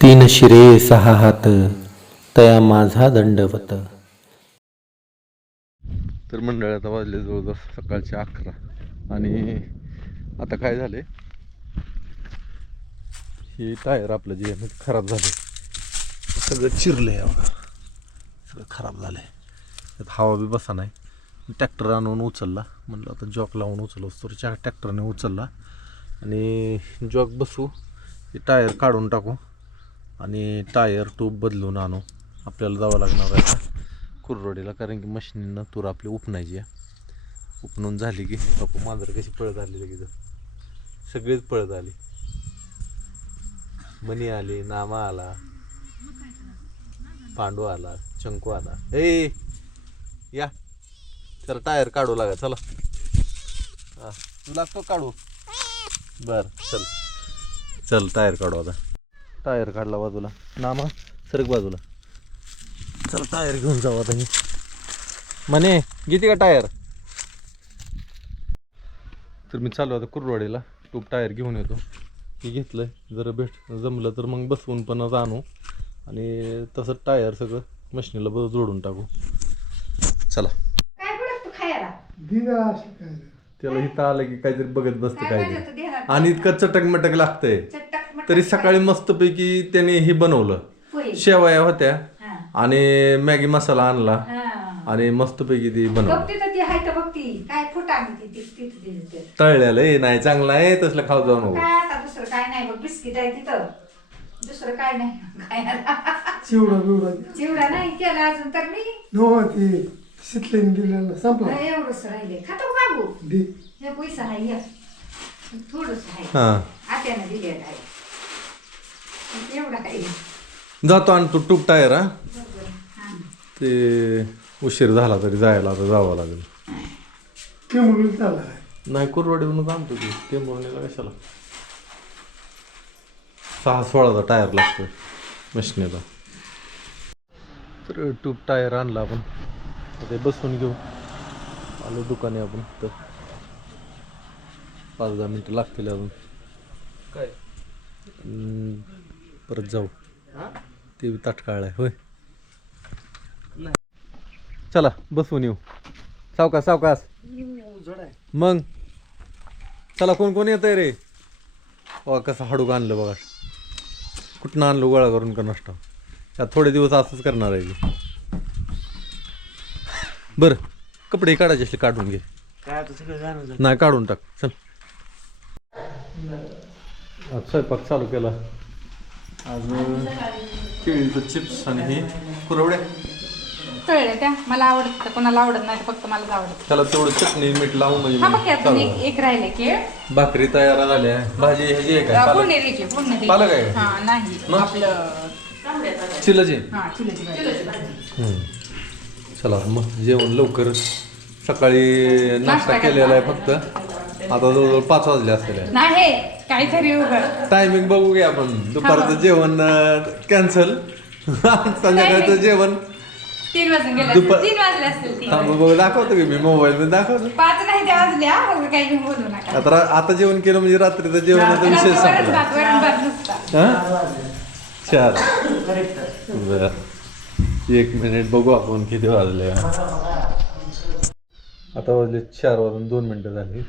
तीन शिरे सहा हात तया माझा दंडवत. तर मंडळी आता वाजले जवळजवळ सकाळचे 11 आणि आता काय झाले, हे टायर आपलं जे आहे ते खराब झाले, सगळं चिरलंय बघा, सगळं खराब झालंय. त्यात हवा बी बसा नाही. ट्रॅक्टर आणून उचलला, म्हणलं आता जॉक लावून उचललो तर ट्रॅक्टरने उचलला आणि जॉक बसवू, हे टायर काढून टाकू आणि टायर ट्यूब बदलून आणू. आपल्याला जावं लागणार आहे कुर्रोडीला, कारण की मशीननं तूर आपली उपणायची आहे. उपणून झाली की बापू मांजर कशी पळत आली, लगेच सगळेच पळत आली. मनी आली, नामा आला, पांडू आला, चंकू आला. ए या चला टायर काढू लागा, चला. हा तू लागतो काढू, बर चल चल टायर काढू. आता टायर काढला बाजूला, नामा सरक बाजूला, चला टायर घेऊन जाऊ आता. मी म्हणे घेते का टायर. तर मी चालू आता कुर्रवाडीला, ट्यूब टायर घेऊन येतो. हे घेतलंय, जरा जमलं तर मग बसवून पण आणू आणि तसं टायर सगळं मशीनीला जोडून टाकू. चला. त्याला इथं आलं की काहीतरी बघत बसते काहीतरी, आणि इतकं चटक मटक लागतंय. तरी सकाळी मस्तपैकी त्याने हे बनवलं, शेवया होत्या आणि मॅगी मसाला आणला आणि मस्तपैकी ती बनवलं. तळलेलं नाही चांगलं आहे, तसलं खाऊ जाऊ नको. दुसरं काय नाही बघ, बिस्किट आहे तिथं, दुसरं काय नाही. चिवडा नाही केला अजून तर मी शितलेन दिलेलं संपलं, एवढंच राहिले. खातो बाबू, हे पैसा आहे थोडस आहे, आत्यानं दिलेलं आहे, एवढा काही जातो आणि तू ट्यूब टायर. ते उशीर झाला तरी जायला आता जावं लागेल. नाही कुरवाडीवरून आणतो की टेंबुर्णीला, कशाला 6-16चा टायर लागतो मशिनीला. तर ट्यूब टायर आणला आपण, ते बसून घेऊ. आलो दुकाने आपण, तर 5-10 मिनटं लागतील अजून. काय परत जाऊ, ते ताटकाळ आहे होय. चला बसवून येऊ, सावकाश सावकाश. मग चला, कोण कोण येत आहे रे. बघा कसं हाडूक आणलं, बघा कुठनं आणलं, गोळा करून का नष्ट. त्यात थोडे दिवस असंच करणार आहे की. बरं कपडे काढायचे असले काढून घे, नाही काढून टाक चल. आज स्वयंपाक चालू केला, आज केळीचं चिप्स आणि हे कुरवड्या कळलं त्या. मला आवडत, कोणाला आवडत नाही, फक्त मला आवडत. त्याला तेवढं चटणी मीठ लावून हा बघ, अजून एक राहिले केळ. भाकरी तयार झाल्या. भाजी ह्याची आहे काय, पालक आहे हा नाही आपलं चिलाची. हा चिलाची. चला मग जेवण लवकर, सकाळी नाश्ता केलेला आहे फक्त, आता जवळजवळ 5 वाजले असतील. नाही काहीतरी टायमिंग बघू घ्या आपण. दुपारचं जेवण कॅन्सल, संध्याकाळचं जेवण 3 वाजून गेले, 3 वाजले असतील. बघू दाखवतो की मी मोबाईल मध्ये दाखवतो. 5 नाही त्या वाजल्या, काही बोलू नका. आता जेवण केलं म्हणजे रात्रीचं जेवणाचा विषय संपला. 4 बर 1 मिनिट बघू आपण किती वाजले. आता वाजले 4 वाजून 2 मिनिटं झाली.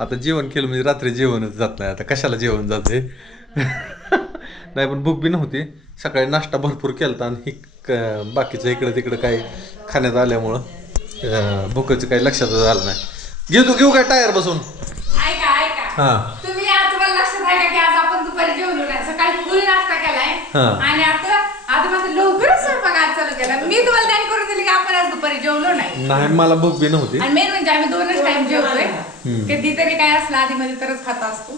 आता जेवण केलं म्हणजे रात्री जेवणच जात नाही. आता कशाला जेवण जाते. नाही पण भूक बी नव्हती. सकाळी नाश्ता भरपूर केला आणि बाकीचं इकडं तिकडं काही खाण्यात आल्यामुळं भूकचं काही लक्षातच आलं नाही. घेऊ काय टायर बसून. ऐका तुम्ही आज तुम्हाला लक्षात आहे का की आज आपण दुपारी जेवलो नाही, सकाळी फुल नाश्ता केलाय आणि आता मात्र लवकरच स्वयंपाक आज चालू केला. मी तुम्हाला ध्यान करून दिली की आपण आज दुपारी जेवलो नाही. मला भूक बी नव्हती. आणि मेन म्हणजे आम्ही 2च टाइम जेवतोय, कधीतरी काय असलं आधी मध्ये तरच खात असतो,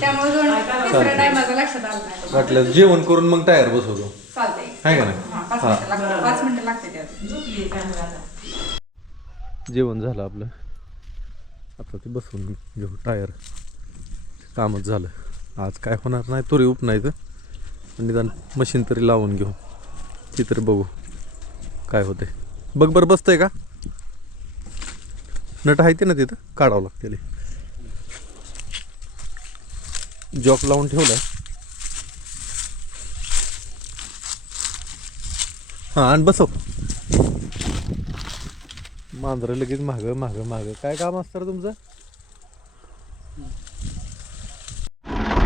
त्यामुळे 3ऱ्या टायमाचं लक्षात आलं नाही. वाटलं जेवण करून मग टायर बसवतो, चालतंय. आहे का नाही. 5 मिनिटं लागते. जेवण झालं आपलं, आता ते बसवून घेऊ टायर. कामच झालं. आज काय होणार नाही, तुरी उपणायचं आणि निदान मशीन तरी लावून घेऊ. ती तरी बघू काय होते. बघ बरं बसतंय का, नट आहे ते ना तिथं, काढावं लागते. जॉक लावून ठेवलाय, हां आणि बसव. मांजरं लगेच मागं मागं मागं. काय काम असतं रे तुमचं?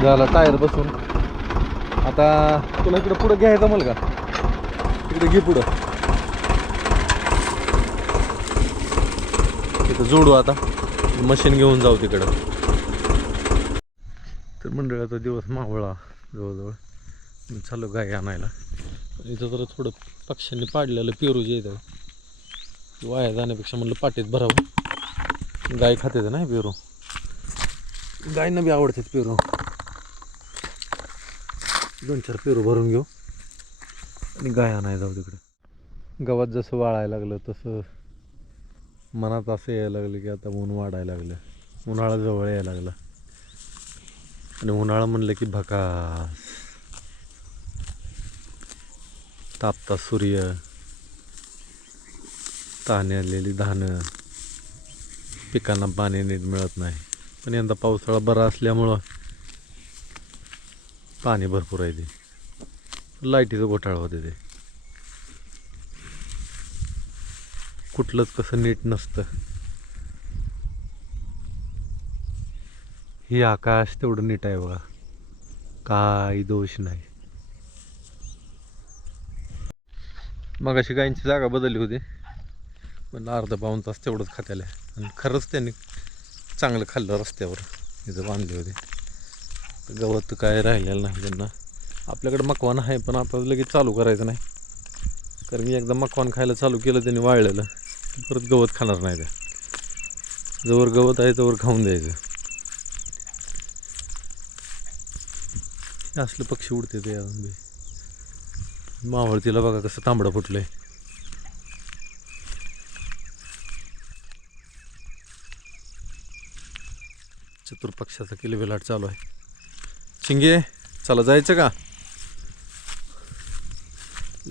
झाला टायर बसून. आता तुला इकडं पुढं घ्यायचं जमल का? इकडे घे पुढं. तिथं जोडू आता, मशीन घेऊन जाऊ तिकडं. तर मंडळाचा दिवस मावळा जवळजवळ. मी चाललो गाय आणायला. इथं जरा थोडं पक्ष्यांनी पाडलेलं पेरू जे येतं वाया जाण्यापेक्षा म्हणलं पाटीत भरावं. गाय खाते तर नाही पेरू. गायनं बी आवडतात पेरू. 2-4 पेरू भरून घेऊ आणि गाय आणायला जाऊ तिकडे. गावात जसं वाळायला लागलं तसं मनात असं यायला लागलं की आता ऊन वाढायला लागलं. उन्हाळा जवळ यायला लागला. आणि उन्हाळा म्हणलं की भकास. तापता सूर्य, ताने आलेली धानं, पिकांना पाणी नीट मिळत नाही. पण यंदा पावसाळा बरा असल्यामुळं पाणी भरपूर आहे. ते लाईटीचं घोटाळा होते. ते कुठलंच कसं नीट नसतं. हे आकाश तेवढं नीट आहे बघा, काही दोष नाही. मग अशी गायींची जागा बदलली होती, पण अर्धा-पाऊण तास तेवढंच खात्याला. आणि खरंच त्यांनी चांगलं खाल्लं. रस्त्यावर इथं बांधले होते. गवत काय राहिलेलं नाही त्यांना. आपल्याकडे मकवान आहे, पण आता लगेच चालू करायचं नाही. कारण मी एकदा मकवान खायला चालू केलं त्यांनी वाळलेलं, परत गवत खाणार नाही. त्या जवळ गवत आहे तवर खाऊन द्यायचं. असले पक्षी उडते ते अजून बी. मावळतीला बघा कसं तांबडं फुटलंय. चतुर्पक्षाचा किलबिलाट चालू आहे. शिंगे चला जायचं का?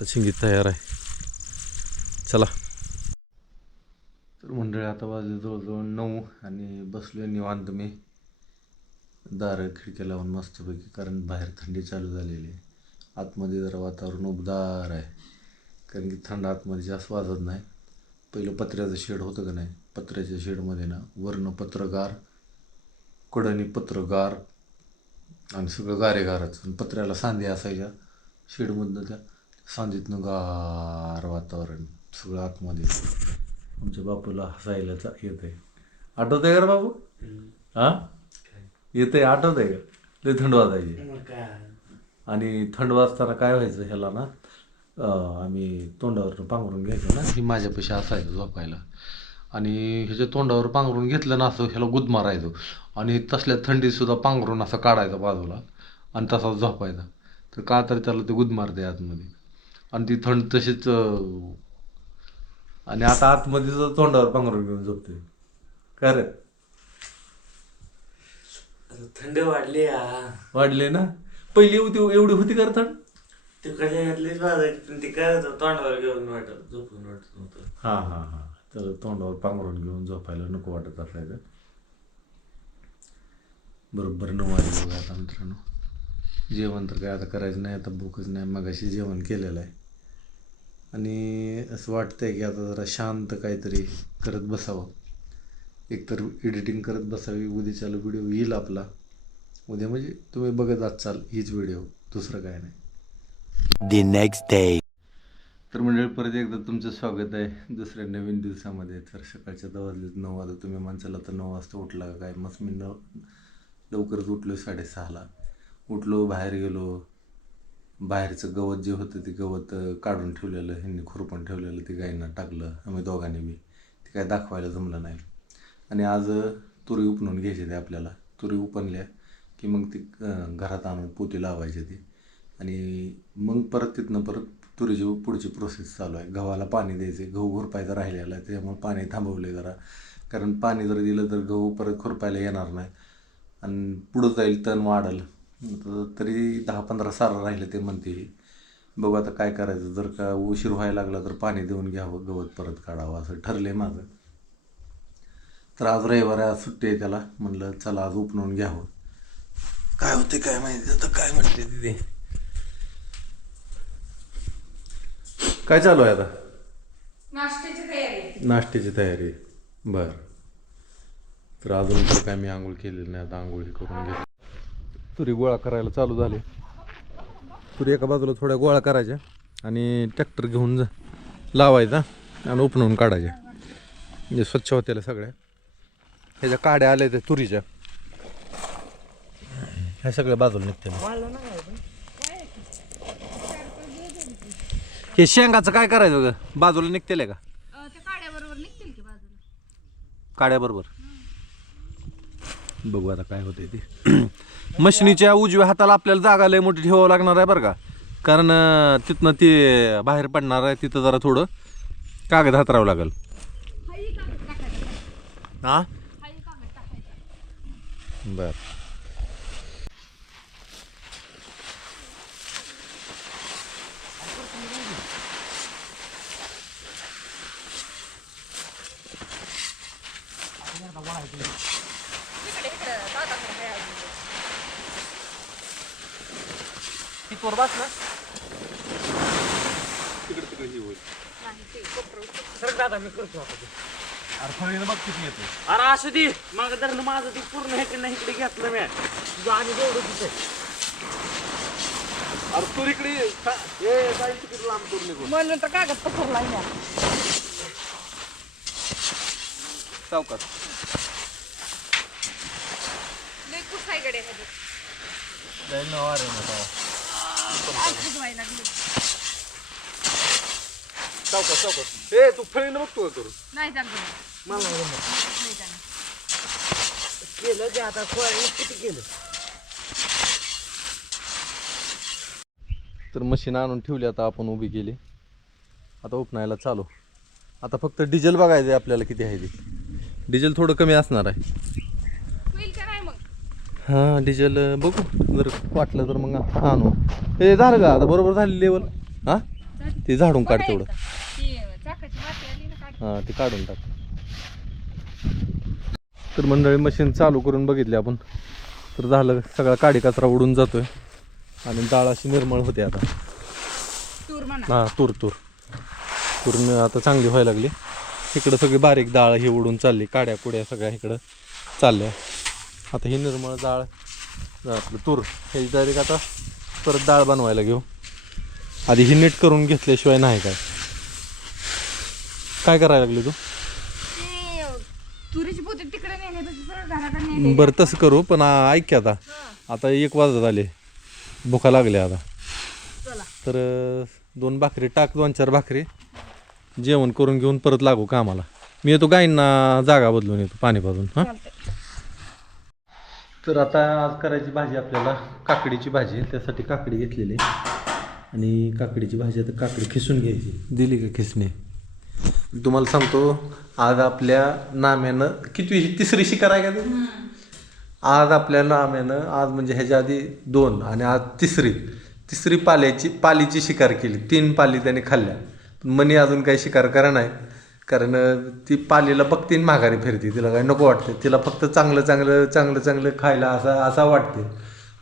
शिंगी तयार आहे, चला. तर मंडळी आता वाजले जवळजवळ 9 आणि बसलोय निवांत मी. दारं खिडक्या लावून मस्तपैकी, कारण बाहेर थंडी चालू झालेली आहे. आतमध्ये जरा वातावरण उबदार आहे, कारण की थंड आतमध्ये जास्त वाजत नाही. पहिलं पत्र्याचं शेड होतं का नाही, पत्र्याच्या शेडमध्ये ना वरनं पत्रगार, कडनी पत्रगार आणि सगळं गारेगारच. आणि पत्र्याला सांधी असायच्या शेडमधनं, त्या सांधीतनं गार वातावरण सगळं आतमध्ये. आमच्या बापूला हसायला येत आहे. आठवत आहे का रे बाबू? हां येत आहे, आठवत आहे का? लय थंड वाजायची. आणि थंड वाजताना काय व्हायचं ह्याला ना, आम्ही तोंडावरनं पांघरून घ्यायचो ना. ही माझ्यापाशी असायचं झोपायला. आणि ह्याच्या तोंडावर पांघरून घेतलं ना असं ह्याला गुद मारायचो. आणि तसल्या थंडीतसुद्धा पांघरून असं काढायचं बाजूला आणि तसाच झोपायचा. तर का तर त्याला ते गुद मारते आतमध्ये. आणि ती थंड तशीच. आणि आता आतमध्ये सुद्धा तोंडावर पांघरून घेऊन झोपते. काय रे? थंड वाढली. वाढले ना. पहिली एवढी होती का थंड? ते कशातलीच वाजायची, पण ते काय होतं तोंडावर घेऊन वाटत झोपून वाटत नव्हतं. हां तर तोंडावर पांघरून घेऊन झोपायला नको वाटत असायचं. बरोबर 9 वाजले बघा आता मित्रांनो. जेवण तर काय आता करायचं नाही, आता भूकच नाही. मगाशी जेवण केलेलं आहे. आणि असं वाटतंय की आता जरा शांत काहीतरी करत बसावं. एकतर एडिटिंग करत बसावी. उद्याच्याला व्हिडिओ येईल आपला. उद्या म्हणजे तुम्ही बघत असाल हीच व्हिडिओ, दुसरं काय नाही. The next day. तर मंडळी परत एकदा तुमचं स्वागत आहे दुसऱ्या नवीन दिवसामध्ये. तर सकाळच्या 10 वाजलेत, 9 वाजता तुम्ही माणसाला तर 9 वाजता उठला का काय? मस्त मी लवकरच उठलो. 6:30ला उठलो, बाहेर गेलो. बाहेरचं गवत जे होतं ते गवत काढून ठेवलेलं, ह्यांनी खुरपण ठेवलेलं, ते गायींना टाकलं आम्ही दोघांनी बी. ते काय दाखवायला जमलं नाही. आणि आज तुरी उपणून घ्यायचे ते आपल्याला. तुरी उपणल्या की मग ती घरात आणून पोती लावायची ती. आणि मग परत तिथनं परत तुरीची पुढची प्रोसेस चालू आहे. गव्हाला पाणी द्यायचे. गहू खुरपायचा राहिलेला आहे, त्याच्यामुळे पाणी थांबवलं जरा. कारण पाणी जर दिलं तर गहू परत खुरपायला येणार नाही आणि पुढं जाईल, तण वाढल. तरी 10-15 सारं राहिलं ते म्हणते. बघू आता काय करायचं. जर का उशीर व्हायला लागला तर पाणी देऊन घ्यावं, गवत परत काढावं, असं ठरलं आहे माझं. तर आज रविवार आहे, आज सुट्टी आहे त्याला. म्हणलं चला आज उपणून घ्यावं. काय होते काय माहिती आता, काय म्हणते तिथे. काय चालू आहे आता? नाश्त्याची तयारी. नाश्त्याची तयारी. बर. तर अजून तर काय मी आंघोळ केलेली नाही. आता आंघोळ करून घेतो. तुरी गोळा करायला चालू झाले. तुरी एका बाजूला थोड्या गोळा करायच्या आणि ट्रॅक्टर घेऊन लावायचा आणि उपणून काढायच्या. म्हणजे स्वच्छ होत्याला सगळ्या. ह्याच्या काड्या आल्या त्या तुरीच्या, ह्या सगळ्या बाजूला निघते. हे शेंगाचं काय करायचं ग? बाजूला निघतेल का? ते काड्याबरोबर निघतील की बाजूला. काड्याबरोबर बघू आता काय होतंय ते. मशिनीच्या उजव्या हाताला आपल्याला जागा लय मोठी ठेवावं लागणार आहे बरं का, कारण तिथनं ते बाहेर पडणार आहे. तिथं जरा थोडं कागद हातरावं लागेल. हा बर. अरे असू दे मग धरणं माझं ते पूर्ण इकडे इकडे घेतलं मी तुझं आणि जेवढं तिथे. अरे तू इकडे लांब करून निघून म्हणून तर कागद पसरला या. सावकाश. लय कुसाईकडे ह्याच्यात. आज व्हायला लागली. सावकाश सावकाश. ए तू फळीनं बघतो का करून? नाही चालतं. मला नाही चालत. केलं ते आता किती केलं. तर मशीन आणून ठेवली. आता आपण उभी केली. आता उपणायला चालू. आता फक्त डिझेल बघायचं आहे आपल्याला किती आहे ते. डिझेल थोडं कमी असणार आहे. होईल का नाही मग? हां डिझेल बघू, जर वाटलं तर मग आणू. हे झालं का आता? बरोबर झाली लेवल. हां ते झाडून काढ तेवढं. ती चाकाची वाटी आली ना काढ. हां ते काढून टाक. तर मंडळी मशीन चालू करून बघितली आपण. तर झालं, सगळा काडी कचरा उडून जातोय आणि डाळ अशी निर्मळ होते आता. तूर म्हणा. हां तूर आता चांगली व्हायला लागली. इकडं सगळी बारीक डाळ ही उडून चालली. काड्या कुड्या सगळ्या इकडं चालल्या. आता ही निर्मळ डाळ आपलं तूर हे डायरेक्ट आता परत डाळ बनवायला घेऊ. आधी ही नीट करून घेतल्याशिवाय नाही. काय करायला लागली तू? ते तुरीची पोती तिकडे नेण्यापेक्षा घराकडे नेले. बरं तसं करू, पण ऐक की आता 1 वाजत आले. भुका लागल्या आता. चला. तर 2 भाकरी टाक, 2-4 भाकरी जेवण करून घेऊन परत लागू कामाला. मी येतो गाईंना जागा बदलून येतो पाणी पाजून. हां तर आता आज करायची भाजी आपल्याला काकडीची भाजी. त्यासाठी काकडी घेतलेली आणि काकडीची भाजी आता काकडी खिसून घ्यायची. दिली का खिसणे? तुम्हाला सांगतो आज आपल्या नाम्यानं किती तिसरी शिकार आहे का ते? आज आपल्या नाम्यानं आज म्हणजे ह्याच्या आधी 2 आणि आज तिसरी पालीची शिकार केली. 3 पाली त्याने खाल्ल्या. पण मनी अजून काही शिकार करा नाही, कारण ती पालीला बघते माघारी फिरते. तिला काही नको वाटते. तिला फक्त चांगलं खायला असा वाटते.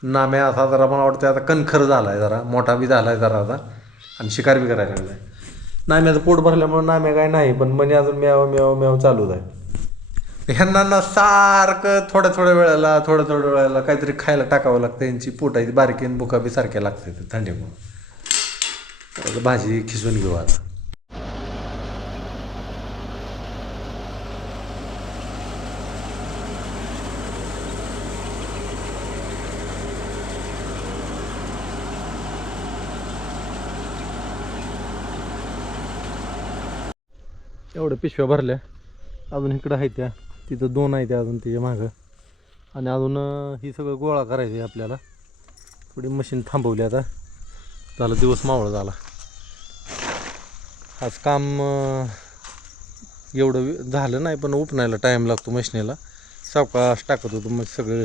नाम्या असा जरा मला वाटतं आता कणखर झाला आहे, जरा मोठा बी झाला आहे जरा आता, आणि शिकार बी करायला लागला आहे. नाम्याचं पोट भरल्यामुळे नाम्या काय नाही, पण मनी अजून म्याव चालूच आहे. ह्यांना सारखं थोड्या वेळेला काहीतरी खायला टाकावं लागतं. यांची पोटाची बारकी भुका बी सारख्या लागतात थंडीमुळे. भाजी खिसून घेऊ आता. एवढ्या पिशव्या भरल्या. अजून इकडं आहे त्या, तिथं 2 आहे त्या अजून त्याच्या मागं. आणि अजून ही सगळं गोळा करायचं आहे आपल्याला. थोडी मशीन थांबवली आता. झालं दिवस मावळा झाला. आज काम एवढं झालं नाही, पण उपणायला टाईम लागतो मशीनीला. सावकाश टाकत होतो मग सगळं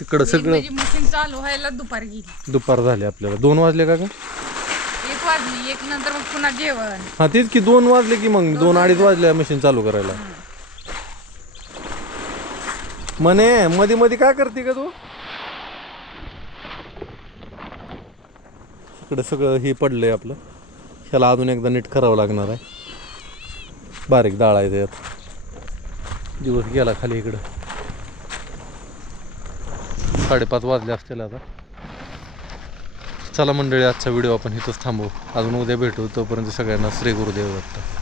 तिकडं सगळं. मशीन चालू व्हायला दुपार गेली. दुपार झाली आपल्याला. 2 वाजले का? 1 वाजली. 1 नंतर मग पुन्हा जेवण. हां तेच की 2 वाजले की मग 2-2:30 वाजले मशीन चालू करायला. म्हणे मध्ये काय करते का तू? इकडं सगळं हे पडलंय आपलं. ह्याला अजून एकदा नीट करावं लागणार आहे. बारीक डाळ आहे त्यात. दिवस गेला खाली इकडं. 5:30 वाजले असतील आता. चला मंडळी, आजचा व्हिडिओ आपण इथंच थांबवू. अजून उद्या भेटू. तोपर्यंत सगळ्यांना श्री गुरुदेव दत्त.